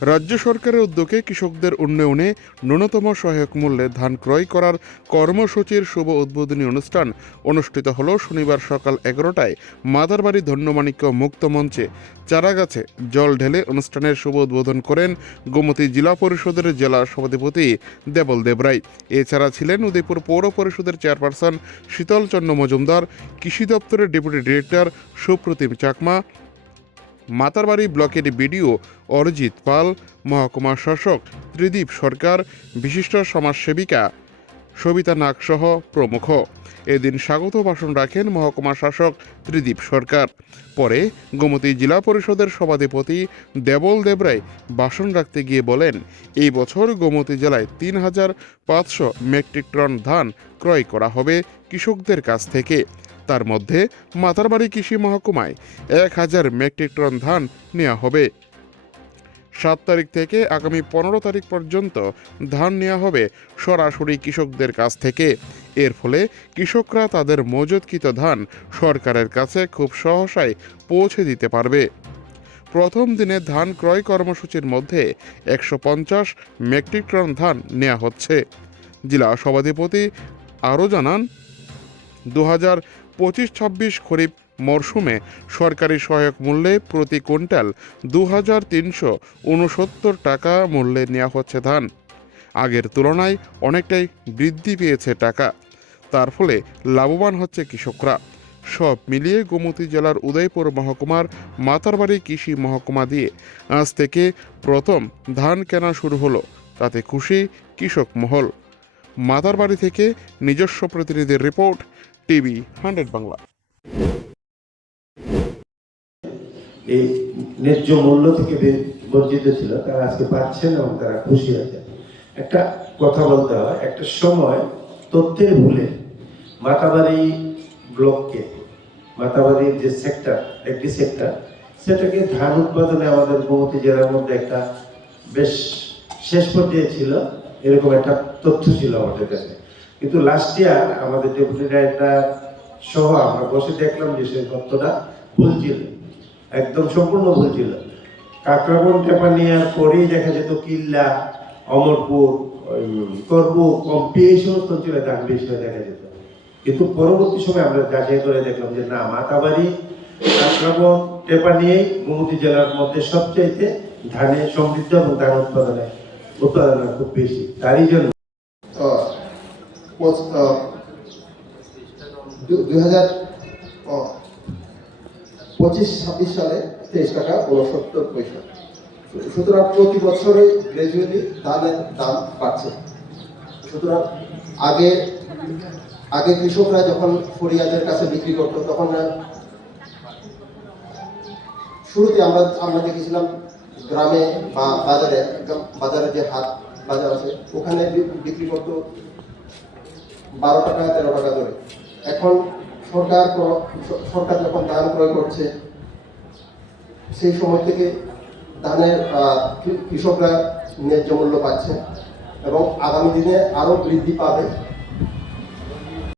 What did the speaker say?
রাজ্য সরকারের উদ্যোগে কৃষকদের উন্নয়নে ন্যূনতম সহায়ক মূল্যে ধান ক্রয় করার কর্মসূচির শুভ উদ্বোধনী অনুষ্ঠান অনুষ্ঠিত হল শনিবার সকাল 11টায় মাদারবাড়ি ধন্যমাণিক্য মুক্ত মঞ্চে। চারাগাছে জল ঢেলে অনুষ্ঠানের শুভ উদ্বোধন করেন গোমতী জেলা পরিষদের জেলা সভাধিপতি দেবল দেবরাই। এছাড়া ছিলেন উদয়পুর পৌর পরিষদের চেয়ারপারসন শীতল চন্দ্র মজুমদার, কৃষি দপ্তরের ডেপুটি ডিরেক্টর সুপ্রতিম চাকমা, মাতারবাড়ি ব্লকের বিডিও অরিজিৎ পাল, মহকুমা শাসক ত্রিদীপ সরকার, বিশিষ্ট সমাজসেবিকা সবিতা নাগ সহ প্রমুখ। এদিন স্বাগত ভাষণ রাখেন মহকুমা শাসক ত্রিদীপ সরকার। পরে গোমতী জেলা পরিষদের সভাধিপতি দেবল দেবরাই ভাষণ রাখতে গিয়ে বলেন, এই বছর গোমতী জেলায় ৩,৫০০ মেট্রিক টন ধান ক্রয় করা হবে কৃষকদের কাছ থেকে। তার মধ্যে মাতারবাড়ি কৃষি মহকুমায় ১,০০০ মেট্রিক টন ধান নেওয়া হবে। ৭ তারিখ থেকে আগামী ১৫ তারিখ পর্যন্ত ধান নেওয়া হবে সরাসরি কৃষকদের কাছ থেকে। এর ফলে কৃষকরা তাদের মজুতকৃত ধান সরকারের কাছে খুব সহসায় পৌঁছে দিতে পারবে। প্রথম দিনে ধান ক্রয় কর্মসূচির মধ্যে ১৫০ মেট্রিক টন ধান নেওয়া হচ্ছে। জেলা সভাধিপতি আরও জানান, ২০২৫-২৬ খরিফ মরশুমে সরকারি সহায়ক মূল্যে প্রতি কুইন্টাল ২,৩৬৯ টাকা মূল্যে নেওয়া হচ্ছে ধান। আগের তুলনায় অনেকটাই বৃদ্ধি পেয়েছে টাকা, তার ফলে লাভবান হচ্ছে কৃষকরা। সব মিলিয়ে গোমতী জেলার উদয়পুর মহকুমার মাতারবাড়ি কৃষি মহকুমা দিয়ে আজ থেকে প্রথম ধান কেনা শুরু হলো, তাতে খুশি কৃষক মহল। মাতারবাড়ি থেকে নিজস্ব প্রতিনিধির রিপোর্ট, টিভি 100 বাংলা। এই ন্যায্য মূল্য থেকে বঞ্চিত ছিল, তারা আজকে পাচ্ছেন এবং তারা খুশি আছে। একটা কথা বলতে হয়, একটা সময় তথ্যের ভুলে মাতাবাড়ি ব্লককে, মাতাবাড়ির যে সেক্টর, একটি সেক্টর, সেটাকে ধান উৎপাদনে আমাদের গোমতী জেলার মধ্যে একটা বেশ শেষ পর্যায়ে ছিল, এরকম একটা তথ্য ছিল আমাদের কাছে। কিন্তু লাস্ট ইয়ার আমাদের ডেপুটি ডাইরেক্টর সহ আমরা বসে দেখলাম যে সেই তথ্যটা ভুল ছিল, একদম সম্পূর্ণ ভুল ছিল। কাকরাবন টেপা নেওয়ার পরেই দেখা যেত কিল্লা, অমরপুর, করবু, কম্পি এই সমস্ত অঞ্চলে ধান বেশি হয়ে দেখা যেত। কিন্তু পরবর্তী সময় আমরা যাচাই করে দেখলাম যে না, মাতাবাড়ি, কাকরাবন, টেপা নিয়েই গোমতী জেলার মধ্যে সবচাইতে ধানে সমৃদ্ধ এবং ধান উৎপাদন খুব বেশি। তারই জন্য ২০২৫-২৬ সালে 23 টাকা ৬৯ পয়সা। সুতরাং প্রতি বছরই গ্র্যাজুয়ালি ধানের দাম বাড়ছে। সুতরাং আগে কৃষকরা যখন ফরিয়াদের কাছে বিক্রি করত, তখন শুরুতে আমরা দেখেছিলাম গ্রামে বা বাজারে যে হাট বাজার আছে, ওখানে বিক্রি করতো ১২ টাকা ১৩ টাকা ধরে। এখন সরকার যখন ধান ক্রয় করছে, সেই সময় থেকে ধানের কৃষকরা ন্যায্য মূল্য পাচ্ছে এবং আগামী দিনে আরো বৃদ্ধি পাবে।